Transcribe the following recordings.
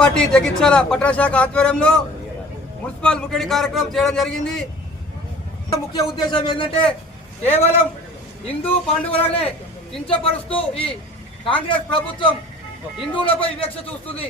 Party Jagtial పట్టణ శాఖ ఆధ్వర్యంలో మున్సిపల్ ముట్టడి కార్యక్రమం చేయడం జరిగింది. ముఖ్య ఉద్దేశం ఏంటంటే కేవలం హిందూ పండుగలనే కించపరుస్తూ ఈ కాంగ్రెస్ ప్రభుత్వం హిందువులపై వివక్ష చూస్తుంది.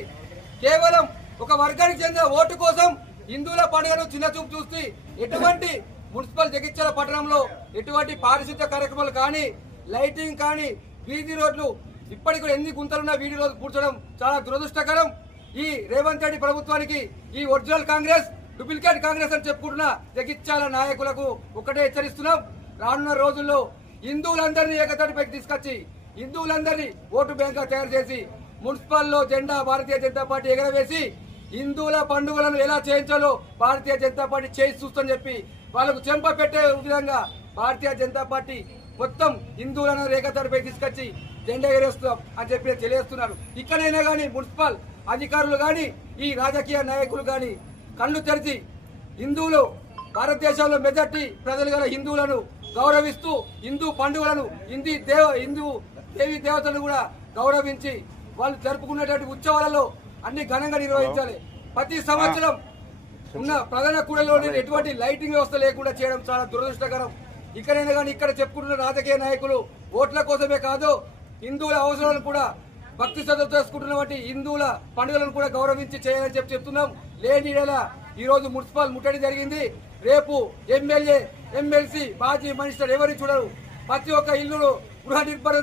కేవలం ఒక వర్గానికి చెందిన ఓటు కోసం హిందువుల పండుగను చిన్నచూపు చూస్తూ ఎటువంటి మున్సిపల్ జగిత్యాల పట్టణంలో ఎటువంటి పారిశుద్ధ్య కార్యక్రమాలు కానీ లైటింగ్ కానీ వీధి రోడ్లు ఇప్పటికి కూడా ఎన్ని గుంతలున్నా వీధి రోడ్లు పూడ్చడం చాలా దురదృష్టకరం. ఈ రేవంత్ రెడ్డి ప్రభుత్వానికి ఈ ఒరిజినల్ కాంగ్రెస్ డూప్లికేట్ కాంగ్రెస్ అని చెప్పుకుంటున్న జగిత్యాల నాయకులకు ఒకటే హెచ్చరిస్తున్నాం. రానున్న రోజుల్లో హిందువులందరినీ ఏకతాటిపైకి తీసుకొచ్చి హిందువులందరినీ ఓటు బ్యాంక్ తయారు చేసి మున్సిపల్లో జెండా భారతీయ జనతా పార్టీ ఎగరవేసి హిందువుల పండుగలను ఎలా చేయించాలో భారతీయ జనతా పార్టీ చేసి చూస్తని చెప్పి వాళ్ళకు చెంప పెట్టే విధంగా భారతీయ జనతా పార్టీ మొత్తం హిందువులను రేఖతాడిపై తీసుకొచ్చి జెండా ఎగరేస్తాం అని చెప్పి తెలియజేస్తున్నారు ఇక్కడైనా కానీ మున్సిపల్ అధికారులు కానీ ఈ రాజకీయ నాయకులు కానీ కళ్ళు తెరిచి హిందువులు భారతదేశంలో మెజార్టీ ప్రజలు గల హిందువులను గౌరవిస్తూ హిందూ పండుగలను హిందీ దేవ హిందూ దేవి దేవతలను కూడా గౌరవించి వాళ్ళు జరుపుకునేటువంటి ఉత్సవాలలో అన్ని ఘనంగా నిర్వహించాలి. ప్రతి సంవత్సరం ఉన్న ప్రధాన కూడలో ఎటువంటి లైటింగ్ వ్యవస్థ లేకుండా చేయడం చాలా దురదృష్టకరం. ఇక్కడైనా కానీ ఇక్కడ చెప్పుకుంటున్న రాజకీయ నాయకులు ఓట్ల కోసమే కాదు హిందువుల అవసరాలను కూడా భక్తి శ్రద్ధ చేసుకుంటున్నటువంటి హిందువుల పండుగలను కూడా గౌరవించి చేయాలని చెప్పి చెప్తున్నాం. లేని యెడల ఈ రోజు మున్సిపల్ ముట్టడి జరిగింది. రేపు ఎమ్మెల్యే ఎమ్మెల్సీ మాజీ మినిస్టర్ ఎవరిని చూడరు. ప్రతి ఒక్క ఇల్లును గృహ నిర్మాణం